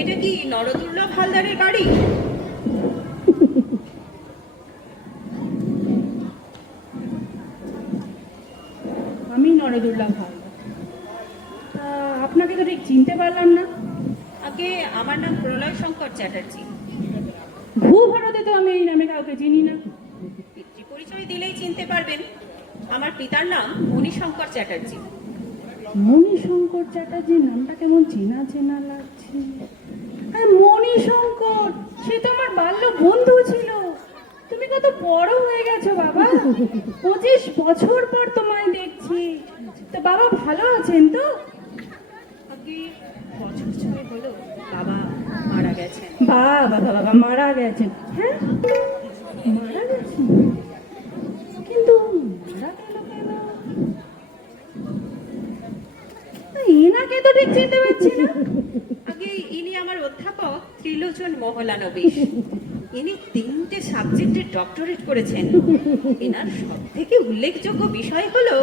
এটা কি নরদুর্লভ হালদারের বাড়ি? আমি নরদুর্লভ হালদার। আপনাকে তো ঠিক চিনতে পারলাম না। আগে আমার নাম প্রলয় শঙ্কর চ্যাটার্জি। ভূভারতে তো আমি এই নামে কাউকে চিনি না। পিতৃ পরিচয় দিলেই চিনতে পারবেন। আমার পিতার নাম মণিশঙ্কর চ্যাটার্জি। মণিশঙ্কর চ্যাটার্জির নামটা কেমন চেনা চেনা লাগছে। হ্যাঁ, মণিশঙ্কর, সে তো আমার বাল্য বন্ধু ছিল। তুমি কত বড় হয়ে গেছো বাবা, 25 বছর পর তোমায় দেখছি। তো বাবা ভালো আছেন তো? আগে বছর ছয় হলো বাবা মারা গেছেন। বাবা বাবা মারা গেছেন? হ্যাঁ, মারা গেছেন, কিন্তু মারা গেল কেন? এনাকে তো ঠিক চিনতে পারছি না। আগে ইনি আমার অধ্যাপক ত্রিলোচন মহলানবিশ। ইনি 3টে সাবজেক্টের ডক্টরেট করেছেন। এনার সব থেকে উল্লেখযোগ্য বিষয় হলো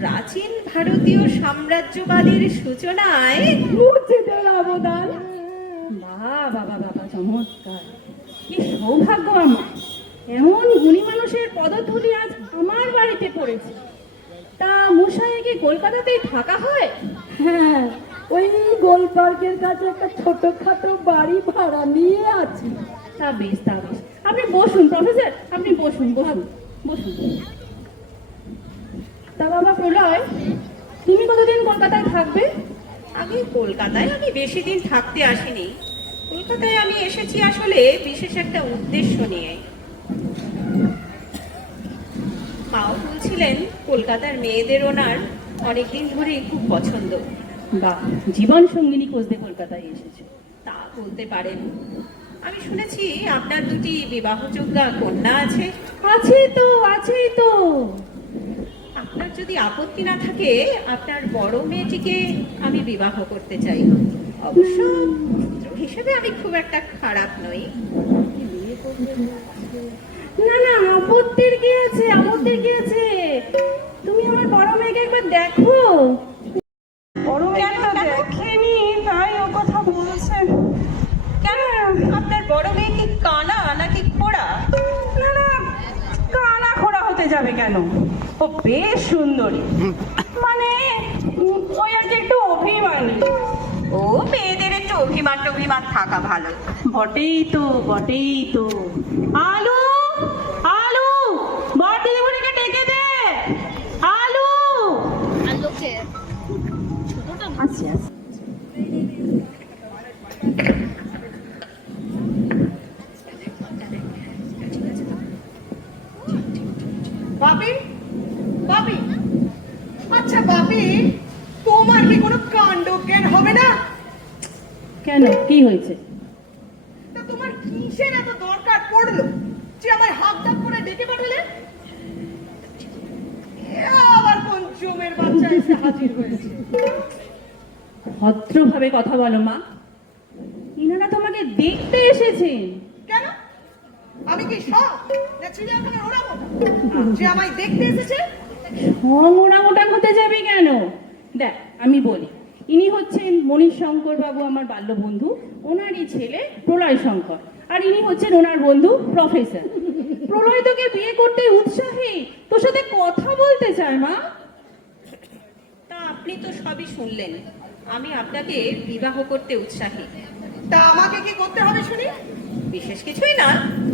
প্রাচীন ভারতীয় সাম্রাজ্যবাদের সূচনায় মুর্শিদের অবদান। বাবা বাবা বাবা, চমৎকার! কি সৌভাগ্য আমার, এমন গুণী মানুষের পদধূলি আজ আমার বাড়িতে পড়েছে। তা মশাই কি কলকাতাতেই থাকা হয়? হ্যাঁ, ওই গোলপার্কের কাছে একটা ছোটখাটো বাড়ি ভাড়া নিয়ে আছি। তা বেশ, তা বেশ। আপনি বসুন প্রফেসর, আপনি বসুন বসুন বসুন। তা বাবা প্রলয়, তুমি কতদিন কলকাতায় থাকবে? আগে কলকাতায় আমি বেশি দিন থাকতে আসিনি। কলকাতায় আমি এসেছি আসলে বিশেষ একটা উদ্দেশ্য নিয়ে। মাও বলছিলেন কলকাতার মেয়েদের ওনার অনেকদিন ধরেই খুব পছন্দ। বা জীবন সঙ্গিনী খুঁজতে কলকাতায় এসেছো? তা বলতে পারেন। আমি শুনেছি আপনার 2টি বিবাহযোগ্যা কন্যা আছে। আছেই তো, আছেই তো। আপনার যদি আপত্তি না থাকে আপনার বড় মেয়েটিকে আমি বিবাহ করতে চাই। অবশ্য পুত্র হিসেবে আমি খুব একটা খারাপ নই। না না, আপত্তির কি আছে, আপত্তির কি আছে? তুমি আমার বড় মেয়েকে একবার দেখো। বড় মেয়েকে দেখেনি তাই ও কথা বলছে। কেন, আপনার বড় মেয়ে কি কানা নাকি খোড়া? না না, কানা খোড়া হতে যাবে কেন? ও বেশ সুন্দরী, মানে ওই আর কি একটু অভিমানী। ও, মেয়েদের একটু অভিমান টভিমান থাকা ভালো। বটেই তো, বটেই তো। আলু, আলু, বড় দিদিমণিকে ডেকে দে। আলু, আচ্ছা আচ্ছা। বাপি, বাপি, আচ্ছা বাপি, তোমার কি কোনো কাণ্ড জ্ঞান হবে না? কেন, কি হয়েছে? তা তোমার কিসের এত দরকার পড়লো যে আমায় হাত ডাক করে ডেকে পাঠালে? এ আবার কোন জমের বাচ্চা এসে হাজির হয়েছে? ভদ্রভাবে কথা বলো মা, ইনারা তোমাকে দেখতে এসেছেন। কেন, আমি কি সব না চিড়িয়াখানার ওড়াবোটা যে আমায় দেখতে এসেছে? মোটামোটা হতে যাবে কেন? দেখ আমি বলি, ইনি হচ্ছেন মণিশঙ্কর বাবু, আমার বাল্য বন্ধু। ওনারই ছেলে প্রলয় শঙ্কর, আর ইনি হচ্ছেন ওনার বন্ধু প্রফেসর। প্রলয় তোকে বিয়ে করতে উৎসাহী, তোর সাথে কথা বলতে চায় মা। তা আপনি তো সবই শুনলেন, আমি আপনাকে বিবাহ করতে উৎসাহী। তা আমাকে কি করতে হবে শুনি? বিশেষ কিছুই না,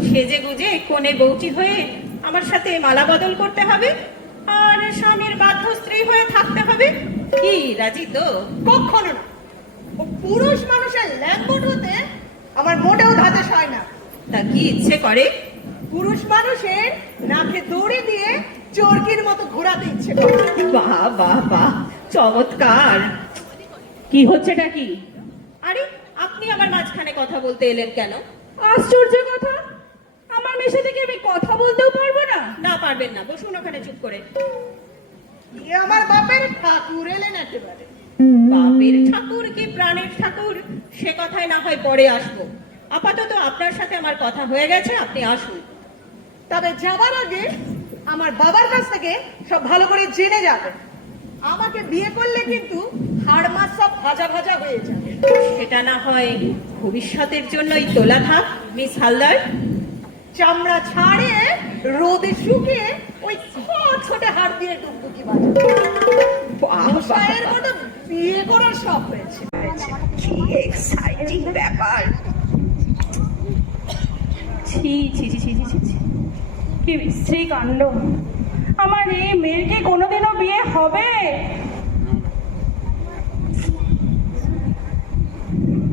সেজে গুজে কোণে বউটি হয়ে আমার সাথে মালা বদল করতে হবে আর স্বামীর বাধ্য স্ত্রী হয়ে থাকতে হবে। কি রাজি তো? কখনো না। ও পুরুষ মানুষের ল্যাম্বট হতে আমার মোটেও ধাতে হয় না। তা কি ইচ্ছে করে? পুরুষ মানুষের নাকে দড়ি দিয়ে চরকির মতো ঘোরাতে ইচ্ছে করে। বাহ বাহ বাহ, চমৎকার। কি হচ্ছেটা কি? আরে আপনি আমার মাঝখানে কথা বলতে এলেন কেন? আশ্চর্য কথা, আমার মেয়ের সাথে কি আমি কথা বলতেও পারবো না? না পারবেন না, বসুন ওখানে চুপ করে। এ আমার বাপের ঠাকুর এলেন একেবারে। বাপের ঠাকুর কি প্রাণের ঠাকুর সে কথায় না হয় পরে আসবো। আপাতত আপনার সাথে আমার কথা হয়ে গেছে, আপনি আসুন। তবে যাবার আগে আমার বাবার কাছ থেকে সব ভালো করে জেনে যাবে। আমাকে বিয়ে করলে কিন্তু হাড় মাছ সব ভাজা ভাজা হয়ে যাবে। সেটা না হয় ভবিষ্যতের জন্যই তোলা থাক মিস হালদার। চামড়া ছাড়ে রোদে শুকিয়ে ওই ছোট হাড় দিয়ে টুকটুকি বাজাবে। মশাইয়ের মতো বিয়ে করার শখ হয়েছে। কি এক্সাইটিং ব্যাপার। ছি ছি ছি ছি ছি ছি ছি। কি বিশ্রী কাণ্ড। আমার এই মেয়ের কি কোনোদিনও বিয়ে হবে?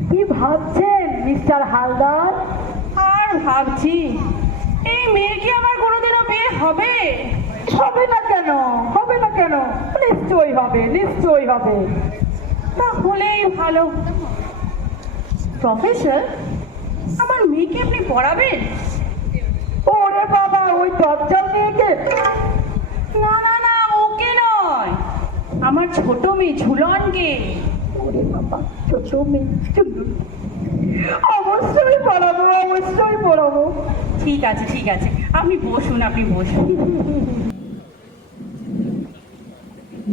কি ভাবছেন মিস্টার হালদার? আর ভাবছি এই মেয়ের কি আমার কোনোদিনও বিয়ে হবে? হবে না কেন? হবে না কেন? নিশ্চয়ই হবে, নিশ্চয়ই হবে। তাহলেই ভালো। প্রফেসর, আমার মেয়েকে আপনি পড়াবেন? ওরে বাবা, ওই দরজাল মেয়েকে? না না না, ওকে নয়, আমার ছোট মেয়ে ঝুলনকে। ওরে বাবা, ছোট মেয়ে। অবশ্যই পড়াবো, অবশ্যই পড়াবো। ঠিক আছে ঠিক আছে, আপনি বসুন, আপনি বসুন।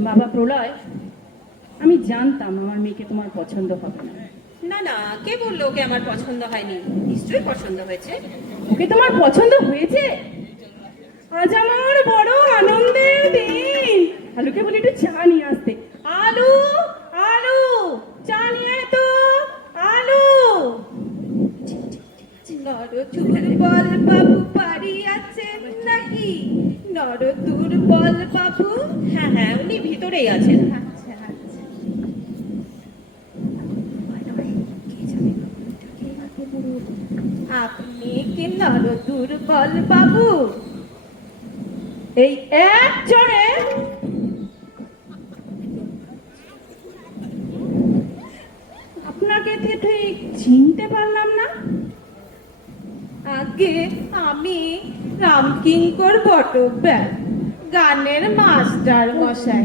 বাবা প্রলয়, আমি জানতাম আমার মেয়েকে তোমার পছন্দ হবে না। না না, কে বললো ওকে আমার পছন্দ হয়নি? নিশ্চয়ই পছন্দ হয়েছে। ওকে তোমার পছন্দ হয়েছে? আজ আমার বড় আনন্দের দিন। আলুকে বলি একটু চা নিয়ে আসতে। আলু, আলু, চা নিয়ে আয় তো। আলু। দুর্বল বাবু বাড়ি আছেন নাকি? নর দুর্বল বাবু? হ্যাঁ হ্যাঁ, উনি ভিতরেই আছেন। আচ্ছা আচ্ছা। আপনি কি নর দুর্বল বাবু? এই একজনে আপনাকে ঠিক চিনতে পারলাম না। আগে আমি রামকিঙ্কর বটব্যাল, গানের মাস্টার মশাই।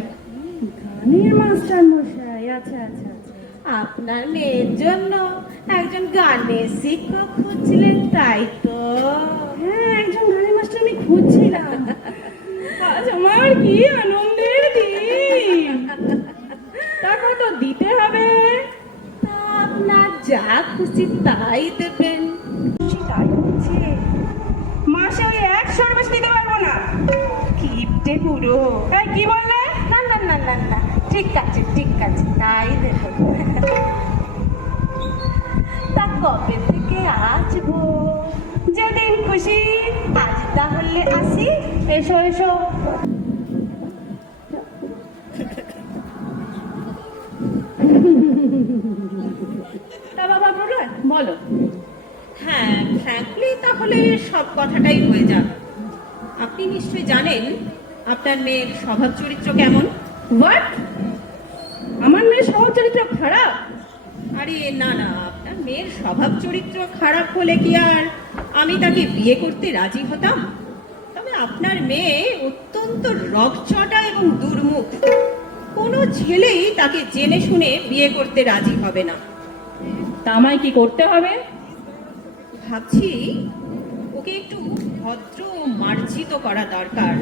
গানের মাস্টার মশাই, আচ্ছা আচ্ছা আচ্ছা। আপনার মেয়ের জন্য একজন গানের শিক্ষক খুঁজছিলেন, তাই তো? হ্যাঁ, একজন গানের মাস্টার আমি খুঁজছিলাম। আজ আমার কি আনন্দের দিন। তা কত দিতে হবে? তা আপনার যা খুশি তাই দেবেন। তাই হচ্ছে, মাসে ওই 100 বেশি দিতে পারবো না। কিপটে পুরো। এই কি বললে? না না না না না, ঠিক আছে ঠিক আছে, তাই দেবেন। তা কবে থেকে আসবো? যেদিন খুশি। আজ তাহলে আসি। এসো এসো। তা বাবা প্রলয়, বলো। হ্যাঁ, ফ্র্যাঙ্কলি তাহলে সব কথাটাই হয়ে যাক। আপনি নিশ্চয়ই জানেন আপনার মেয়ের স্বভাব চরিত্র কেমন। হোয়াট? আমার মেয়ের স্বভাব চরিত্র খারাপ? আরে না না, আপনার মেয়ের স্বভাব চরিত্র খারাপ হলে কি আর আমি তাকে বিয়ে করতে রাজি হতাম? তবে আপনার মেয়ে অত্যন্ত রগচটা এবং দুর্মুখ। কোনো ছেলেই তাকে জেনে শুনে বিয়ে করতে রাজি হবে না। তা আমায় কি করতে হবে? ভাবছি ওকে একটু ভদ্র ও মার্জিত করা দরকার।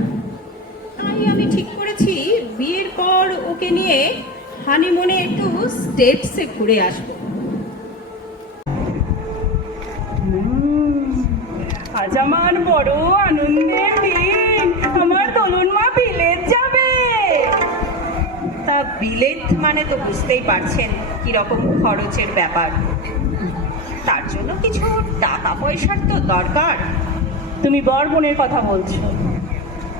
তাই আমি ঠিক করেছি বিয়ের পর ওকে নিয়ে হানিমুনে একটু স্টেটসে ঘুরে আসবো। আজ আমার বড় আনন্দের দিন। আমার তরুণ মা বিলেত যাবে। তা বিলেত মানে তো বুঝতেই পারছেন কিরকম খরচের ব্যাপার। তার জন্য কিছু টাকা পয়সার তো দরকার। তুমি বর বোনের কথা বলছো,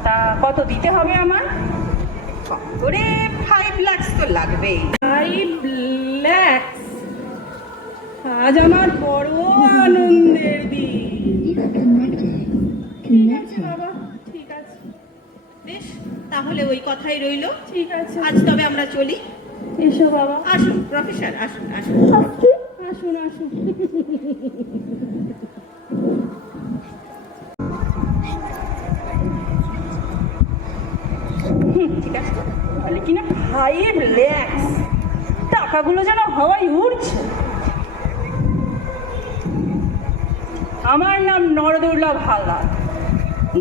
তা কত দিতে হবে আমার? কম করে 5 লাখ তো লাগবেই। 5 লাখ? আজ আমার বড় আনন্দের দিন। ঠিক আছে বাবা, ঠিক আছে। বেশ, তাহলে ওই কথাই রইলো। ঠিক আছে, আজ তবে আমরা চলি। এসো বাবা। আসুন প্রফেসর, আসুন আসুন। আসুন আসুন। ঠিক আছে। তাহলে কিনা 5 লাখ? পাখাগুলো যেন হাওয়ায় উড়ছে। আমার নাম নরদুর্লভ হালদার।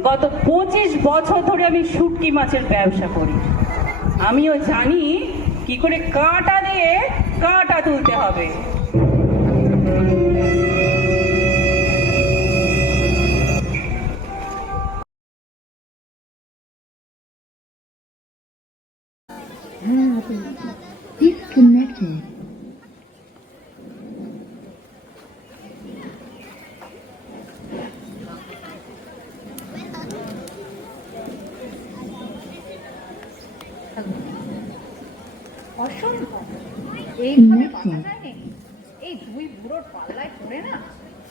গত 25 বছর ধরে আমি শুটকি মাছের ব্যবসা করি। আমিও জানি কি করে কাঁটা দিয়ে কাঁটা তুলতে হবে। Disconnected. অসম্ভব, এইভাবে Connected. বাঁচা যায় নাকি? এই দুই বুড়োর পাল্লায় পড়ে না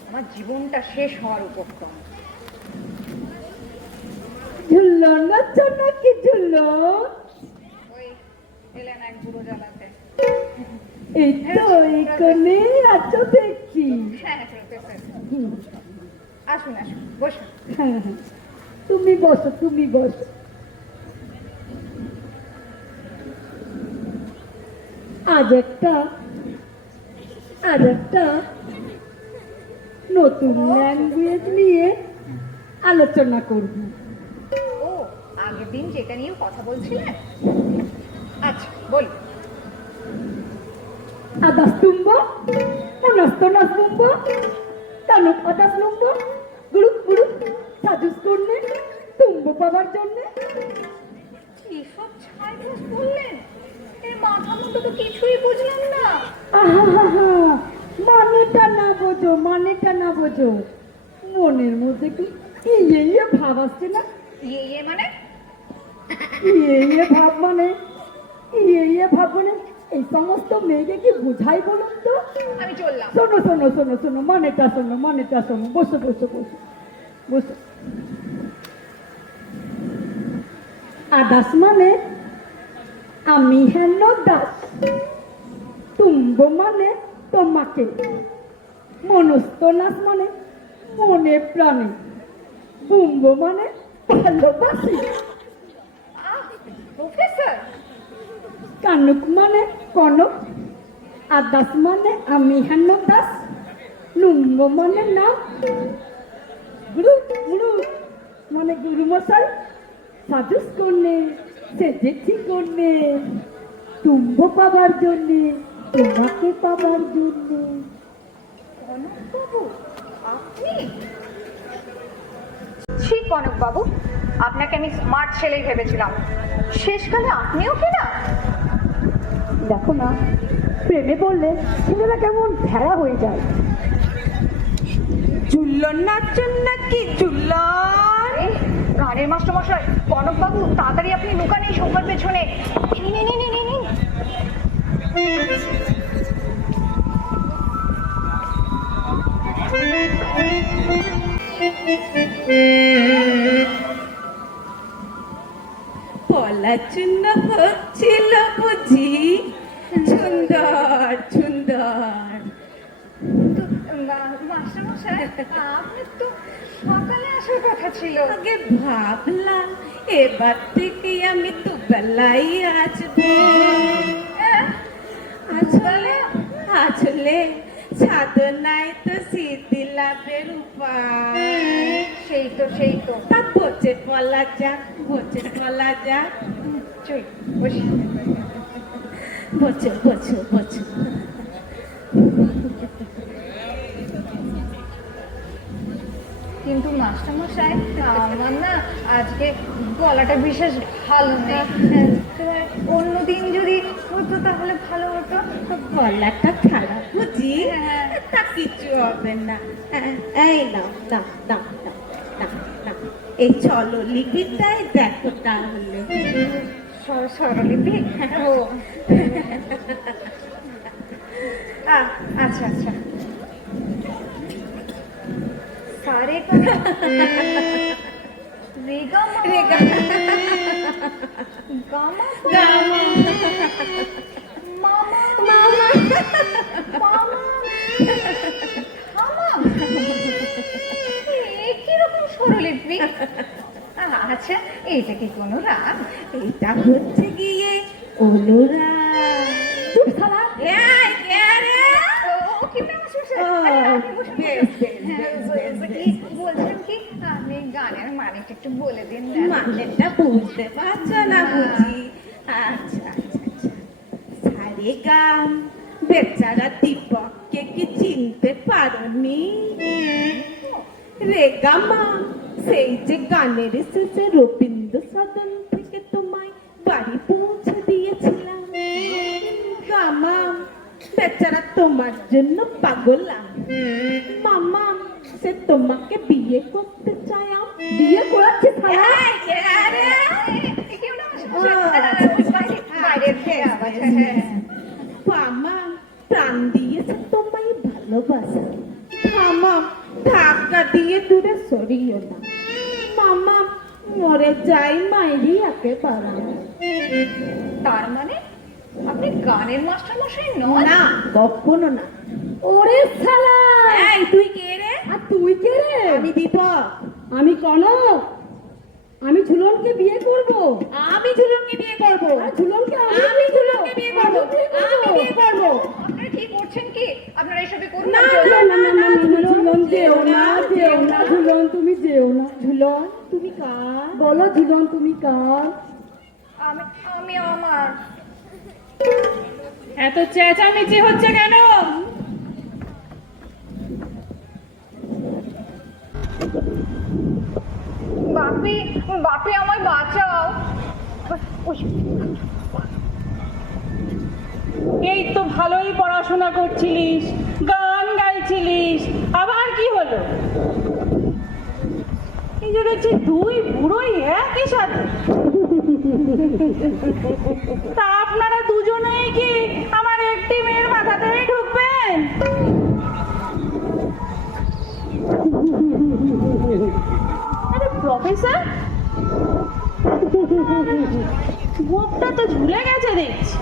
আমার জীবনটা শেষ হওয়ার উপক্রম। ঝুললো নাচো নাকি ঝুললো? ওই এলেন এক বুড়ো জ্বালাতে। এই তো এইখানে আছো দেখছি। হ্যাঁ প্রফেসর, আসুন আসুন বসুন। হ্যাঁ হ্যাঁ, তুমি বসো তুমি বসো। আজ একটা নতুন ল্যাঙ্গুয়েজ নিয়ে আলোচনা করব। ও, আগের দিন যেটা নিয়ে কথা বলছিলেন, আচ্ছা বল। আদাস্তুম্ব অনাস্তনাস্তুম্ব তানুক আদাস্তুম্ব গুরু গুরু সাজুস করলে তুম্ব পাওয়ার জন্যে। এসব ছাইগুলো বললেন, এর মাথা মতো তো কিছুই বুঝলাম না। আহা, মানেটা না বোঝো। মনের মধ্যে কি ইয়ে ভাব আসছে না? ইয়ে মানে? ইয়ে ভাব মানে এই সমস্ত মেয়েকে কি বুঝাই বলুন তো? আমি চললাম। শোনো মানেটা শোনো। বসো। আদাস মানে আমি হেন দাস, তুম্ব মানে তোমাকে, মনস্তনাস মানে মনে প্রাণে, বুম্ব মানে ভালোবাসি, প্রফেসর, কানুক মানে কনক, আদাস মানে আমি হেন দাস, নুম্ব মানে না, গুরু মানে গুরু মশাই, সাজুস করলে সেজেছি করলে, তুম্ব পাবার জন্যে, তোমাকে পাবার জন্যে। কনকবাবু আপনি? ছি কনকবাবু, আপনাকে আমি স্মার্ট ছেলেই ভেবেছিলাম, শেষকালে আপনিও কিনা? দেখো না, প্রেমে পড়লে ছেলেরা কেমন ভেড়া হয়ে যায়। চুল্লন নাচন নাকি চুল্লন? এই, গানের মাস্টারমশাই, কনকবাবু তাড়াতাড়ি আপনি লুকান এই সোফার পেছনে। নিন। পলাচুন্ন হচ্ছিল বুঝি, সুন্দর মাস্টারমশাই, আপনার তো সকালে আসার কথা ছিল। আগে ভাবলাম এবার থেকে আমি তো বেলাই আসবো। আসলে সাধনায় তো সিদ্ধি লাভের উপায়। সেই তো তা বসে বলা যাক চল বসি। বসো। কিন্তু মাস্টারমশাই, আমার না আজকে গলাটা বিশেষ ভালো নেই। অন্যদিন যদি হতো তাহলে ভালো হতো। গলাটা খারাপ বুঝি? হ্যাঁ। তা কিছু হবে না। এই নাও। এই চলো লিপিটাই দেখো তাহলে। স্বরলিপি? ও আচ্ছা সারে রেগা গামা মামা কিরকম স্বরলিপি? আচ্ছা, এইটা কি কোনো রাগ? এটা হচ্ছে গিয়ে অনুরাগ। চুপ শালা, আসুন স্যার। ও, আরে, আপনি বসুন, বেশ, বসুন। বেশ, হ্যাঁ, বেশ, বলছি বেশ, কি, বলছিলাম কি, আপনি গানের মানেটা একটু বলে দিন না। মানেটা বুঝতে পারছো না বুঝি? আচ্ছা আচ্ছা আচ্ছা, সারে গাম বেচারা দীপককে কি চিনতে পারোনি? রে গামা, সেই যে গানের শেষে রবীন্দ্র সদন থেকে তোমায় বাড়ি পৌঁছে দিয়েছিলাম। গামা, বেচারা তোমার জন্য পাগল আমি। মামা, সে তোমাকে বিয়ে করতে চায়। বিয়ে করাচ্ছে শালা। কেউ না, আসুন, আসুন। বাইরের থেকে আবার, হ্যাঁ। মামা, প্রাণ দিয়েছে তোমায় ভালোবাসা। মামা, ধাক্কা দিয়ে দূরে সরিও না। মামা, মরে যাই মাইরি একেবারে। তার মানে আপনি গানের মাস্টার মশাই নন? না, কখনো না। ওরে শালা। এই, তুই কে রে? আর তুই কে রে? আমি দীপক। আমি কনক। আমি ঝুলনকে বিয়ে করব। আমি ঝুলনকে বিয়ে করবো। আর ঝুলনকে আমি ঝুলনকে বিয়ে করবো। আমি বিয়ে করবো। আপনারা কি করছেন কি? আপনারা এসবে করুন না, না না না না ঝুলন যেও না, যেও না ঝুলন, তুমি যেও না। ঝুলন তুমি কার? বলো ঝুলন তুমি কার? আমি আমার। এত চেঁচামেচি হচ্ছে কেন? বাপি, বাপি আমায় বাঁচাও। ওই, এই তো ভালোই পড়াশোনা করছিলিস, গান গাইছিলিস, আবার কি হলো? এই যে দেখছি দুই বুড়োই একই সাথে। তা আপনারা দুজনেই কি আমার একটি মেয়ের মাথাতেই ঢুকবেন? আরে প্রফেসর, মুখটা তো ঝুলে গেছে দেখছি।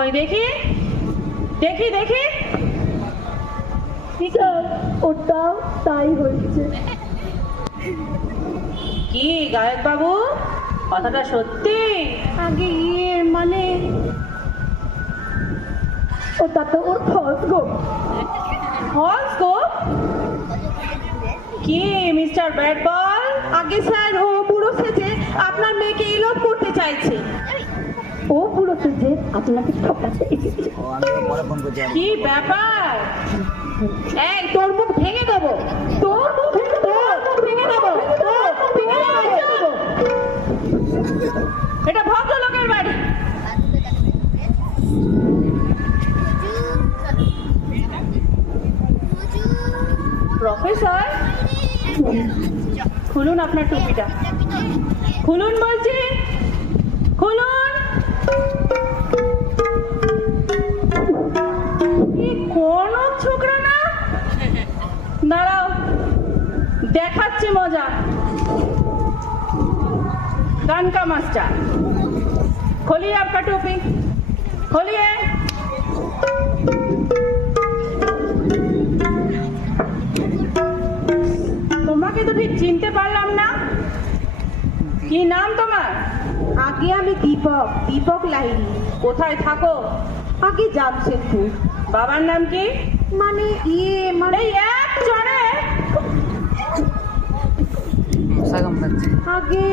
ওই দেখি দেখি দেখি। ঠিক আছে। ওটাও তাই হচ্ছে। কি গায়ক বাবু, কথাটা সত্যি? আগে মানে ওটা তো ওর ফলস গো। ফলস গো? কি মিস্টার ব্যাট বল? আগে স্যার, ও বুড়ো সেজে আপনার মেয়েকে এলোপ করতে চাইছে। ও পুরো যে আপনাকে ঠকাতে এসেছে। কি ব্যাপার? এই, তোর মুখ ভেঙে দেবো। তোর মুখ ভেঙে দেবো। ভেঙে দেবো। তোর মুখ ভেঙে দেবো। এটা ভদ্রলোকের বাড়ি। প্রফেসর, খুলুন আপনার টুপিটা। খুলুন বলছি, খুলুন। কি কোন ছোকরা না? দাঁড়াও, দেখাচ্ছি মজা। गान का मास्टर, खोलिए आपका टोपी, खोलिए। তোমাকে তো ঠিক চিনতে পারলাম না। কি নাম তোমার? আগে আমি দীপক, দীপক লাহিড়ী। কোথায় থাকো? আগে জামশেদপুর। বাবার নাম কি? মানে এই এক চড়ে আগে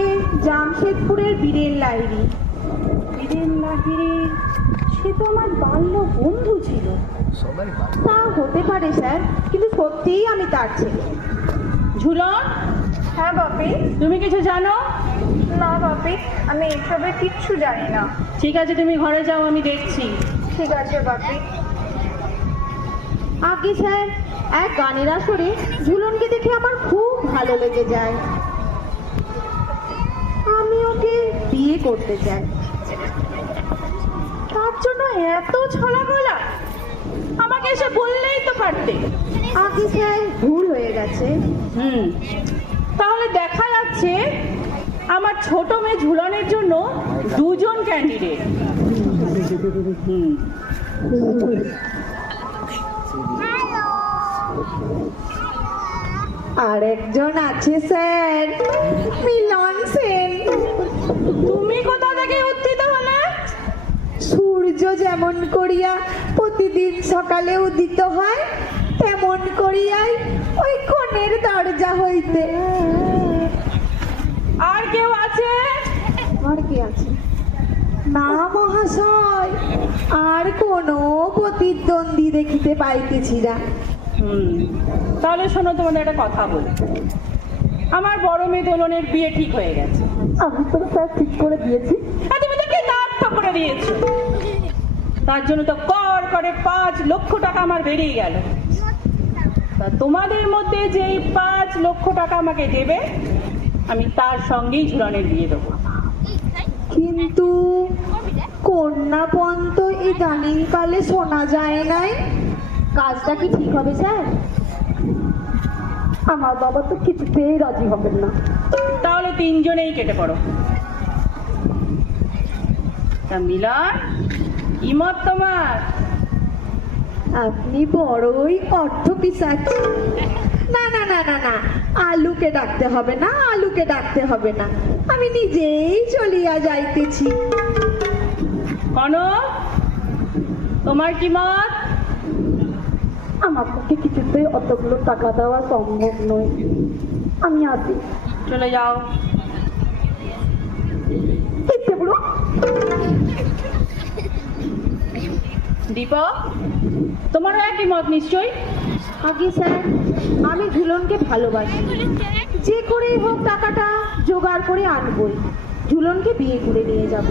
জামশেদপুরের বীরেন লাহিড়ী। বীরেন লাহিড়ী? সে তো আমার বাল্য বন্ধু ছিল। তা হতে পারে স্যার, কিন্তু সত্যিই আমি তার ছেলে। ঝুলন, হ্যাঁ বাপি। তুমি কিছু জানো? না বাপি, আমি এসবে কিচ্ছু জানি না। ঠিক আছে, তুমি ঘরে যাও, আমি দেখছি। ঠিক আছে বাপি। আগে স্যার, এক গানের আসরে ঝুলনকে দেখে আমার খুব ভালো লেগে যায়। আমি ওকে বিয়ে করতে চাই। তার জন্য এত ছলা গলা? আমাকে এসে বললেই তো পারতে। আগে স্যার, ভুল হয়ে গেছে। তাহলে দেখা যাচ্ছে আমার ছোট মেয়ে ঝুলনের জন্য দুজন ক্যান্ডিডেট। আর একজন আছে স্যার, মিলন সেন। তুমি কোথা থেকে উত্থিত হলে? সূর্য সূর্য যেমন করিয়া প্রতিদিন সকালে উদিত হয়, তেমন করিয়াই ওই কনের দরজা হইতে। আর কেউ আছে? আর কি আছে? না মহাশয়, আর কোনো প্রতিদ্বন্দ্বী দেখিতে পাইতেছি না। তাহলে শোনো, তোমাদের একটা কথা বলি। আমার বড় মেয়ে দোলনের বিয়ে ঠিক হয়ে গেছে। আমি তো স্যার ঠিক করে দিয়েছি। আর তুমি তাকে নাট্য করে দিয়েছো, তার জন্য তো কর করে 5 লক্ষ টাকা আমার বেরিয়ে গেল। তা তোমাদের মধ্যে যেই 5 লক্ষ টাকা আমাকে দেবে, আমি তার সঙ্গেই ঝুলনের বিয়ে দেবো। কিন্তু কন্যাপণ তো ইদানিং কালে শোনা যায় নাই। কাজটা কি ঠিক হবে স্যার? আমার বাবা তো কিছুতেই রাজি হবেন না। তাহলে 3 জনেই কেটে পড়ো। তা মিলন, কি মত তোমার? আপনি বড়ই অর্থ পিশাচ। না না না না না, আলুকে ডাকতে হবে না, আলুকে ডাকতে হবে না, আমি নিজেই চলিয়া যাইতেছি। কনক, তোমার কি মত? আমার পক্ষে কিছুতেই অতগুলো টাকা দেওয়া সম্ভব নয়। আমি আসি। চলে যাও। দেখতে পুরো দীপক, তোমারও একই মত নিশ্চয়ই? আগে স্যার, আমি ঝুলনকে ভালোবাসি, যে করেই হোক টাকাটা জোগাড় করে আনবই, ঝুলনকে বিয়ে করে নিয়ে যাব।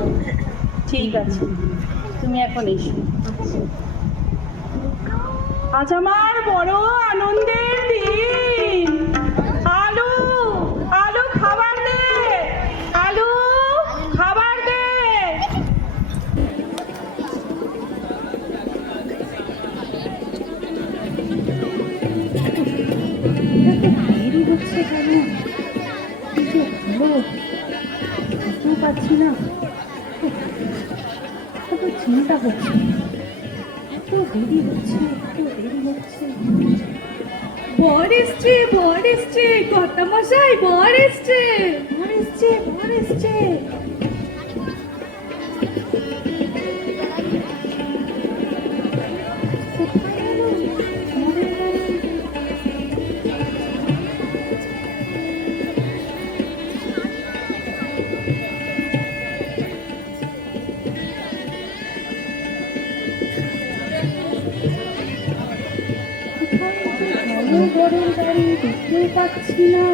ঠিক আছে, তুমি এখন এসো। আজ আমার বড় আনন্দের দিন। আলু, আলু খাবার দে, আলু খাবার দে। দেরি হচ্ছে কেন? কি যে হলো, বুঝতেও পারছি না। কত চিন্তা হচ্ছে, এত দেরি হচ্ছে, এত দেরি হচ্ছে। বর এসছে, বর এসছে, কর্তা মশাই, বর এসছে। বর এসছে, বর এসছে। বরের গাড়ি দেখতেই পাচ্ছি না।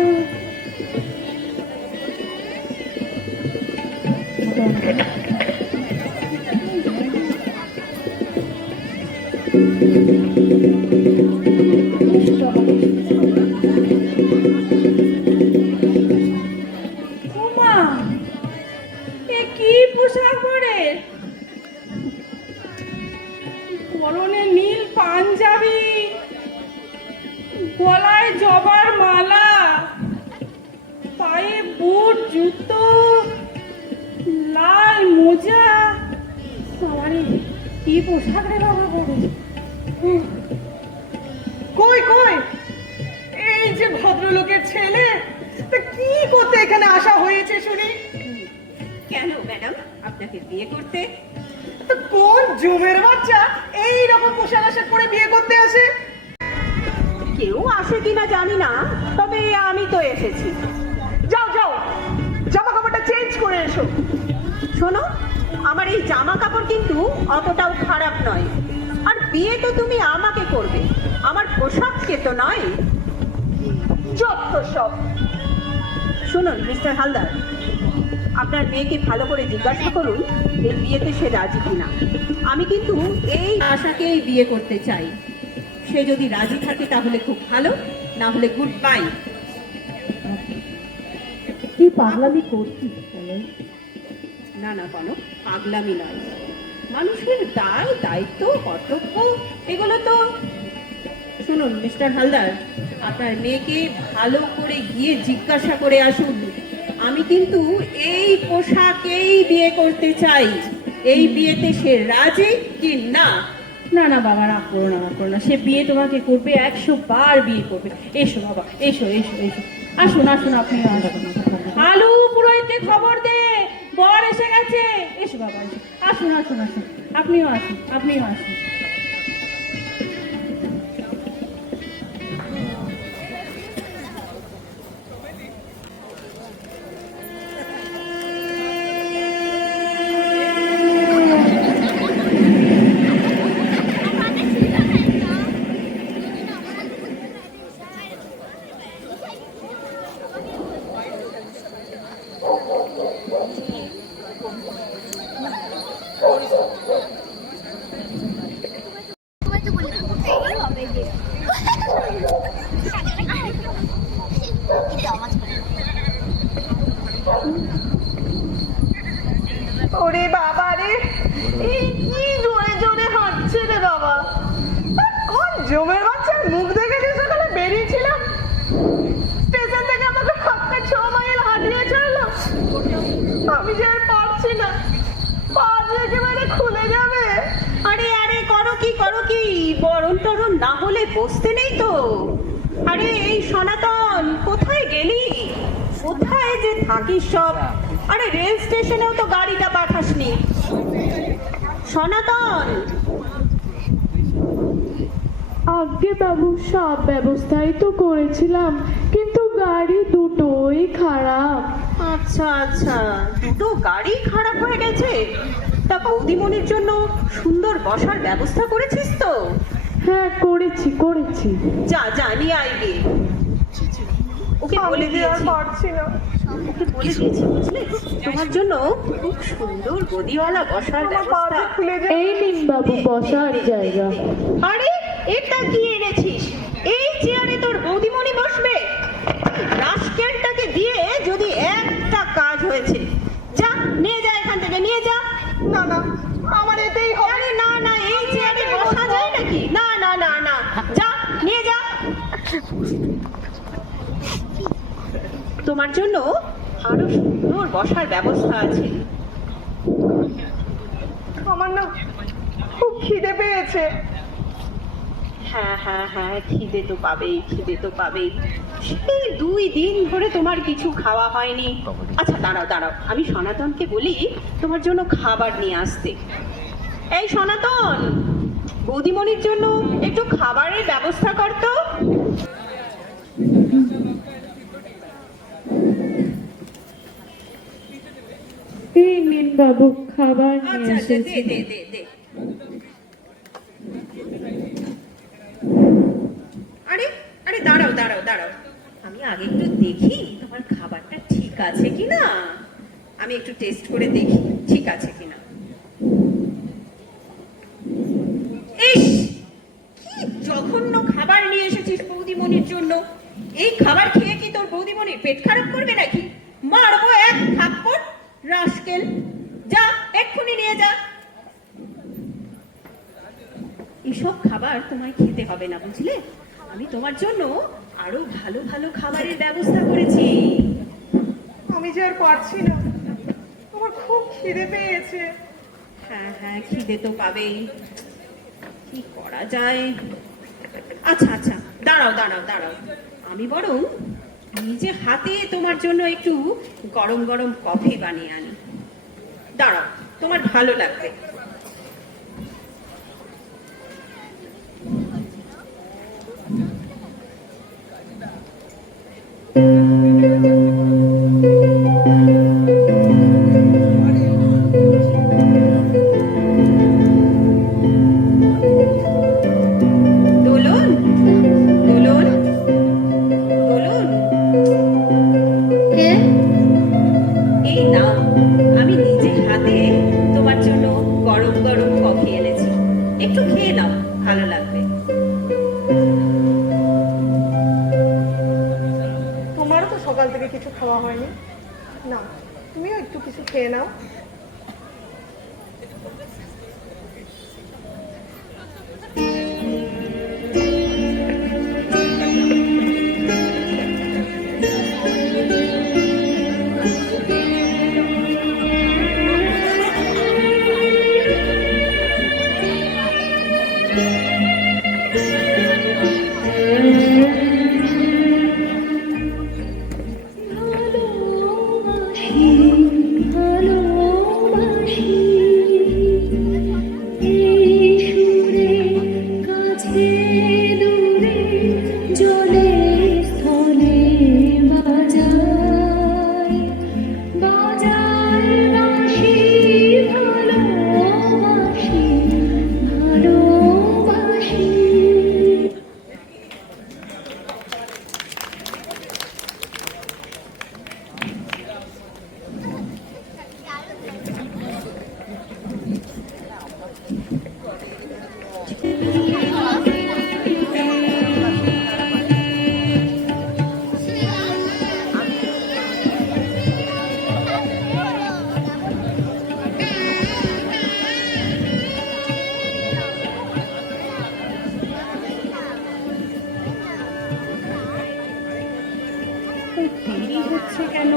উমা, এ কি পোশাক পরে? পরনে নীল পাঞ্জাবি, গলায় জবার মালা, পায়ে বুট জুতো, লাল মোজা। বাবারে, কি পোশাক রে বাবা পরে! কই কই, এই যে ভদ্রলোকের ছেলে, তা কি করতে এখানে আসা হয়েছে শুনি? কেন ম্যাডাম, আপনাকে বিয়ে করতে? তো কোন জমের বাচ্চা এই রকম পোশাক আশাক পরে বিয়ে করতে আসে? কেউ আসে কিনা জানি না, তবে আমি তো এসেছি। যাও যাও, জামা কাপড়টা চেঞ্জ করে এসো। শোনো, আমার এই জামা কাপড় কিন্তু অতটাও খারাপ নয়, আর বিয়ে তো তুমি আমাকে করবে, আমার পোশাককে তো নয়। যত সব। শুনুন মিস্টার হালদার, আপনার মেয়েকে ভালো করে জিজ্ঞাসা করুন এই বিয়েতে সে রাজি কিনা। আমি কিন্তু এই আশাকেই বিয়ে করতে চাই। সে যদি রাজি থাকে তাহলে খুব ভালো, না হলে গুড বাই। কি পাগলামি করছিস বলো? না না কোনো পাগলামি নয়, মানুষের দায় দায়িত্ব কর্তব্য এগুলো তো। শুনুন মিস্টার হালদার, আপনার মেয়েকে ভালো করে গিয়ে জিজ্ঞাসা করে আসুন। আমি কিন্তু এই পোশাকেই বিয়ে করতে চাই। এই বিয়েতে সে রাজি কি না? না না বাবা, রাগ করো না, রাগ করো না। সে বিয়ে তোমাকে করবে, 100 বার বিয়ে করবে। এসো বাবা, এসো এসো এসো, আসুন আসুন, আপনি আসুন। আলু, পুরোহিতকে খবর দে, বর এসে গেছে। এসো বাবা, এসো, আসুন আসুন আসুন। আপনিও আসুন, আপনিও আসুন। ওরে বাবা রে, এই কি জোরে জোরে হাঁটছে রে বাবা। কোন জমের বাচ্চার মুখ দেখে যে সকালে বেরিয়েছিলাম, স্টেশন থেকে আমাকে পাক্কা 6 মাইল হাঁটিয়ে চললো। আমি যে আর পারছি না, পা যে একেবারে খুলে যাবে। আরে আরে, করো কি, বরণ টরণ না হলে বসতে নেই তো। আরে এই সনাতন, কোথায় গেলি? কোথায় যে থাকিস সব? আরে রেল স্টেশনেও তো গাড়িটা পাঠাসনি। সনাতন, আগে বাবু, সব ব্যবস্থাই তো করেছিলাম, কিন্তু গাড়ি দুটোই খারাপ। আচ্ছা আচ্ছা, দুটো গাড়ি খারাপ হয়ে গেছে। তা বৌদিমণির জন্য সুন্দর বসার ব্যবস্থা করেছিস তো? হ্যাঁ, করেছি। যা নিয়ে আয় গিয়ে। ওকে বলে আমি যে আর দিয়েছি, পারছি না। ওকে বলে দিয়েছি, বুঝলে? তোমার জন্য খুব সুন্দর গদিওয়ালা বসার আমার পা ব্যবস্থা। যে খুলে যাবে। এই নিন বাবু বসার জায়গা। আরে এটা কি এনেছিস? এই চেয়ারে তোর বৌদিমণি বসবে? রাস্কেলটাকে দিয়ে যদি একটা কাজ হয়েছে। যা নিয়ে যা, এখান থেকে নিয়ে যা। না না, আমার এতেই হবে। আরে না না, এই চেয়ারে বসা যায় নাকি? না না না না, যা নিয়ে যা। তোমার জন্য আরো সুন্দর বসার ব্যবস্থা আছে। আমার না খুব খিদে পেয়েছে। হ্যাঁ, খিদে তো পাবেই। সেই 2 দিন ধরে তোমার কিছু খাওয়া হয়নি। আচ্ছা দাঁড়াও, আমি সনাতনকে বলি তোমার জন্য খাবার নিয়ে আসতে। এই সনাতন, বৌদিমণির জন্য একটু খাবারের ব্যবস্থা করতো। এই নিন বাবু, খাবার নিয়ে আচ্ছা এসেছি। দে। আরে দাঁড়াও, আমি আগে একটু দেখি তোমার খাবারটা ঠিক আছে কিনা। আমি একটু টেস্ট করে দেখি ঠিক আছে কিনা। ইস, কি জঘন্য খাবার নিয়ে এসেছিস বৌদিমণির জন্য। এই খাবার খেয়ে কি তোর বৌদিমণির পেট খারাপ করবে নাকি? মারবো এক থাপ্পড়। রাস্কেল, যা এক্ষুনি নিয়ে যা। এসব খাবার তোমায় খেতে হবে না, বুঝলে? আমি তোমার জন্য আরো ভালো ভালো খাবারের ব্যবস্থা করেছি। আমি যে আর পারছি না, আমার খুব খিদে পেয়েছে। হ্যাঁ, খিদে তো পাবেই। কি করা যায়? আচ্ছা, দাঁড়াও। আমি বরং নিজে হাতে তোমার জন্য একটু গরম গরম কফি বানিয়ে আনি। দাঁড়াও, তোমার ভালো লাগবে। দোলন, এই নাও, আমি নিজে হাতে তোমার জন্য গরম গরম কফি এনেছি। একটু খেয়ে নাও, ভালো লাগবে। তোমারও তো সকাল থেকে কিছু খাওয়া হয়নি। না, তুমিও একটু কিছু খেয়ে নাও। ভালোবাসি, ভালো দেরি হচ্ছে কেন?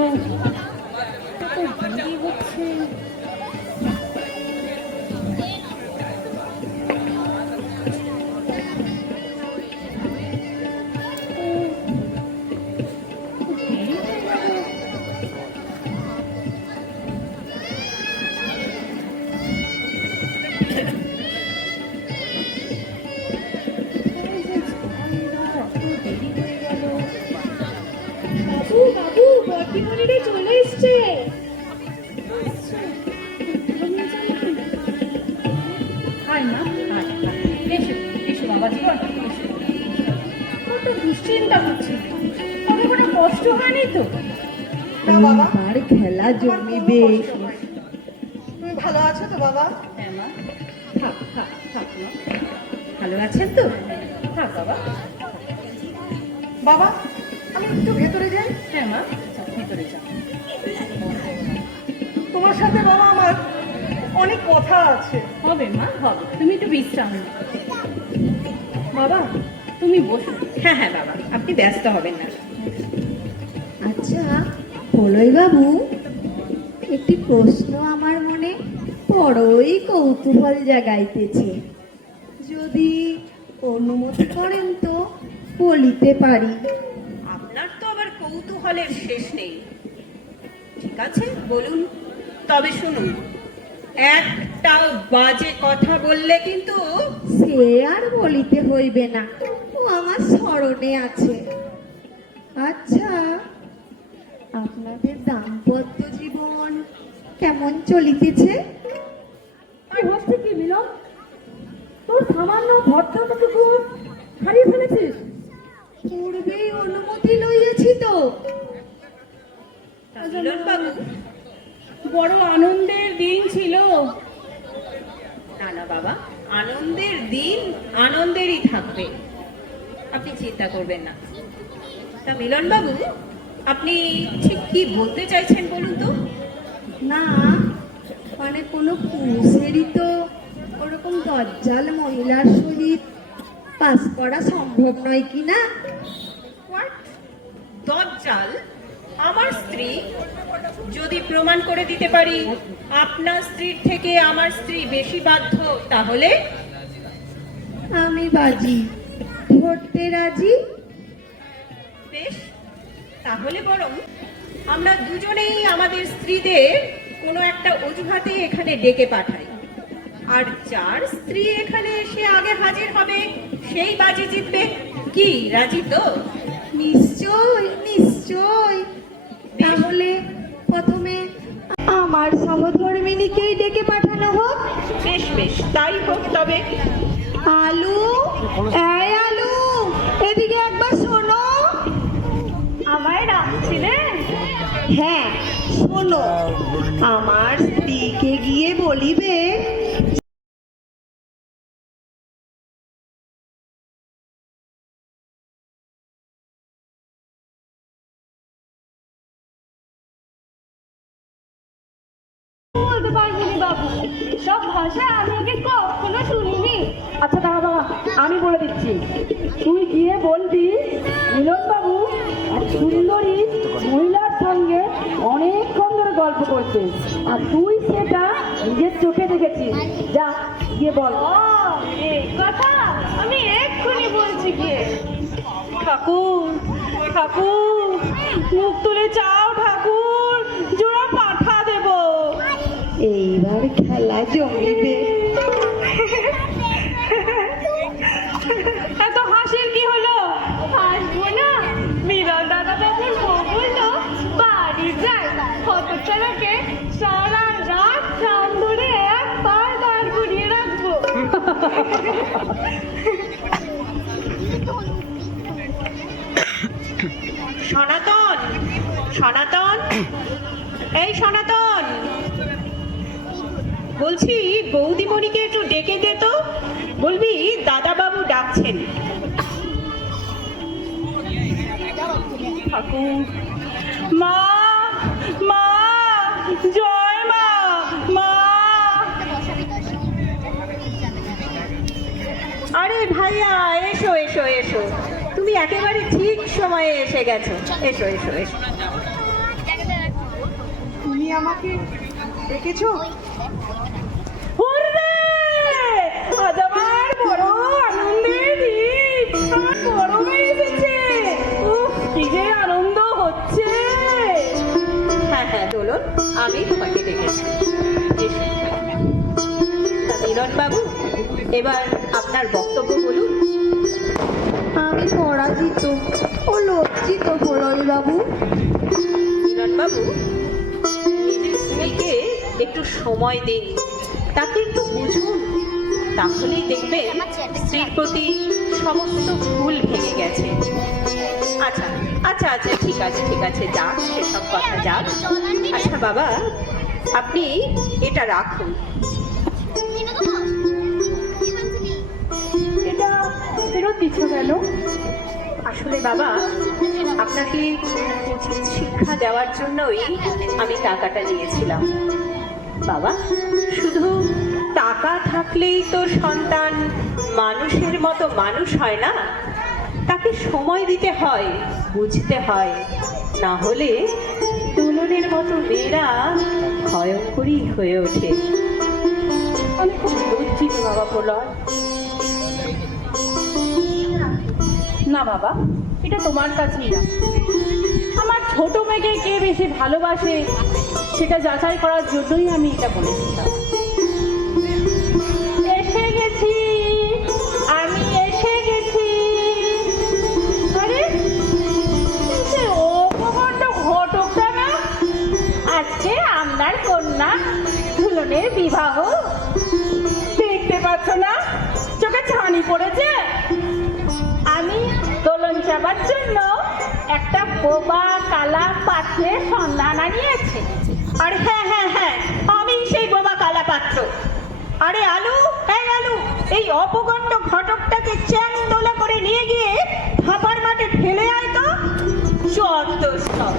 এত দেরি হচ্ছে। দেরি হয়ে গেল। বাবু বাবু বর্তিমণিরে চলে এসছে। আয় মা, আয়, আয়। এসো এসো বাবা জীবন, এসো। কত দুশ্চিন্তা করছি, তবে কোনো কষ্ট হয়নি তো? না বাবা, আর খেলা জমিবে। তুমি ভালো আছো তো বাবা? হ্যাঁ মা, থাক থাক থাক মা। ভালো আছেন তো? থাক বাবা। বাবা, আমি একটু ভেতরে যাই। হ্যাঁ মা, যাও, ভিতরে যাও। তোমার সাথে বাবা আমার অনেক কথা আছে। হবে মা, হবে। তুমি একটু বিশ্রাম নাও। বাবা, তুমি বসো। হ্যাঁ হ্যাঁ বাবা, আপনি ব্যস্ত হবেন না। আচ্ছা বলই বাবু, একটি প্রশ্ন আমার মনে বড়ই কৌতূহল জাগাইতেছে। যদি অনুমতি করেন তো বলিতে পারি। আপনার তো আবার কৌতূহলের শেষ নেই। ঠিক আছে, বলুন। তবে শুনুন, একটাও বাজে কথা বললে কিন্তু সে আর বলিতে হইবে না, ও আমার স্মরণে আছে। আচ্ছা, আপনাদের দাম্পত্য জীবন কেমন চলিতেছে? কি হচ্ছে কি মিলন? তোর সামান্য ভদ্রতাটুকু হারিয়ে ফেলেছিস। পূর্বেই অনুমতি লইয়াছি তো। মিলন বাবু, বড় আনন্দের দিন ছিল। না না বাবা, আনন্দের দিন আনন্দেরই থাকবে, আপনি চিন্তা করবেন না। তা মিলন বাবু, আপনি ঠিক কি বলতে চাইছেন বলুন তো? না, মানে কোনো পুরুষেরই তো ওরকম দজ্জাল মহিলার সহিত পাস করা সম্ভব নয় কি না? হোয়াট? দজ্জাল আমার স্ত্রী? যদি প্রমাণ করে দিতে পারি আপনার স্ত্রীর থেকে আমার স্ত্রী বেশি বাধ্য, তাহলে আমি বাজি, ধরতে রাজি। বেশ, তাহলে বরং আমরা দুজনেই আমাদের স্ত্রীদের কোনো একটা অজুহাতে এখানে ডেকে পাঠাই, আর যার স্ত্রী এখানে এসে আগে হাজির হবে সেই বাজি জিতবে। কি, রাজি তো? নিশ্চয় নিশ্চয়। তাহলে প্রথমে আমার সহধর্মিনীকেই ডেকে পাঠানো হোক। বেশ বেশ, তাই হোক তবে। আলু, এই আলু, এদিকে একবার শোনো। আমায় ডাকছিলেন? হ্যাঁ শোনো, আমার স্ত্রীকে গিয়ে বলিবে বলতে পারবি বাবু, সব ভাষা আমি আগে কখনো শুনিনি। আচ্ছা দাঁড়া দাঁড়া, আমি বলে দিচ্ছি। তুই গিয়ে বলবি মিলন বাবু এক সুন্দরী মহিলার সঙ্গে অনেকক্ষণ ধরে গল্প করছে, আর তুই সেটা নিজের চোখে দেখেছিস। যা গিয়ে বল। এই কথা আমি এক্ষুনি বলছি গিয়ে। ঠাকুর ঠাকুর, মুখ তুলে চাও ঠাকুর, জোড়া পাঠা দেব। এইবার খেলা জমিবে। এত হাসির কি হলো? হাসবো না? মিলন দাদা তখন বললো বাড়ি যায়, হতচালাকে সারা রাত কান ধরে এক পার দাঁড় করিয়ে রাখবো। সনাতন, সনাতন, এই সনাতন, বলছি বৌদিমণিকে একটু ডেকে দে তো, বলবি দাদা বাবু ডাকছেন। ঠাকুর, মা মা, জয় মা, মা। আরে ভাইয়া, এসো এসো এসো। তুমি তুমি একেবারে ঠিক সময়ে এসে গেছো। এসো এসো এসো। তুমি আমাকে দেখেছো? হুররে! আজ আমার বড় আনন্দের দিন। আমার বড় মেয়ে এসেছে। উফ, কি যে আনন্দ হচ্ছে। হ্যাঁ হ্যাঁ দোলন, আমি তোমাকে ডেকেছি। এসো। তা মিলন বাবু, এবার আপনার বক্তব্য বলুন। আমি পরাজিত ও লজ্জিত প্রলয় বাবু। মিলন বাবু, নিজের স্ত্রীকে একটু সময় দিন, তাকে একটু বুঝুন, তাহলেই দেখবেন স্ত্রীর প্রতি সমস্ত ভুল ভেঙে গেছে। আচ্ছা আচ্ছা আচ্ছা, ঠিক আছে ঠিক আছে, যাক সেসব কথা যাক। আচ্ছা বাবা, আপনি এটা রাখুন। এটা ফেরত দিচ্ছ কেন? আসলে বাবা, আপনাকে উচিত শিক্ষা দেওয়ার জন্যই আমি টাকাটা নিয়েছিলাম। বাবা, শুধু টাকা থাকলেই তো সন্তান মানুষের মতো মানুষ হয় না, তাকে সময় দিতে হয়, বুঝতে হয়, না হলে দুলনের মতো মেয়েরা ভয়ঙ্করী হয়ে ওঠে। আমি খুব লজ্জিত বাবা প্রলয়। না বাবা, এটা তোমার কাছেই রাখ। আমার ছোট মেয়েকে কে বেশি ভালোবাসে সেটা যাচাই করার জন্যই আমি এটা বলেছিলাম। এসে গেছি, আমি এসে গেছি। আরে সে অপখণ্ড ঘটকটা না? আজকে আপনার কন্যা ঝুলনের বিবাহ। দেখতে পাচ্ছ না, চোখে ছানি পড়েছে। আমি দোলন চাবার জন্য একটা বোবা কালা পাত্রের সন্ধান আনিয়েছি। আর হ্যাঁ হ্যাঁ হ্যাঁ, আমি সেই বোমা কালা পাত্র। আরে আলু, এই আলু, এই অপগণ্ড ঘটকটাকে চ্যাং দোলা করে নিয়ে গিয়ে ফাঁপার মাঠে ফেলে আয় তো। চত্ব সব।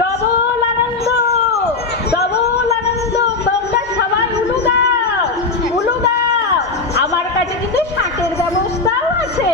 ডবল আনন্দ, ডবল আনন্দ। তোমরা সবাই উলু দাও, উলু দাও। আমার কাছে কিন্তু শাকের ব্যবস্থাও আছে।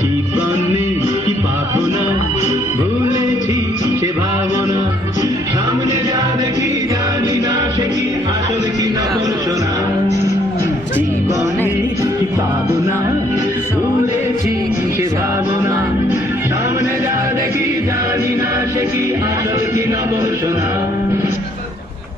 জীবনে কি পাবো না, ভুলেছি সে ভাবনা, সামনে যা দেখি জানি না সে কি আসলে কি নকল শোনা। জীবনে কি পাবো না, ভুলেছি সে ভাবনা, সামনে যা দেখি জানি না সে কি আসলে কি নকল শোনা।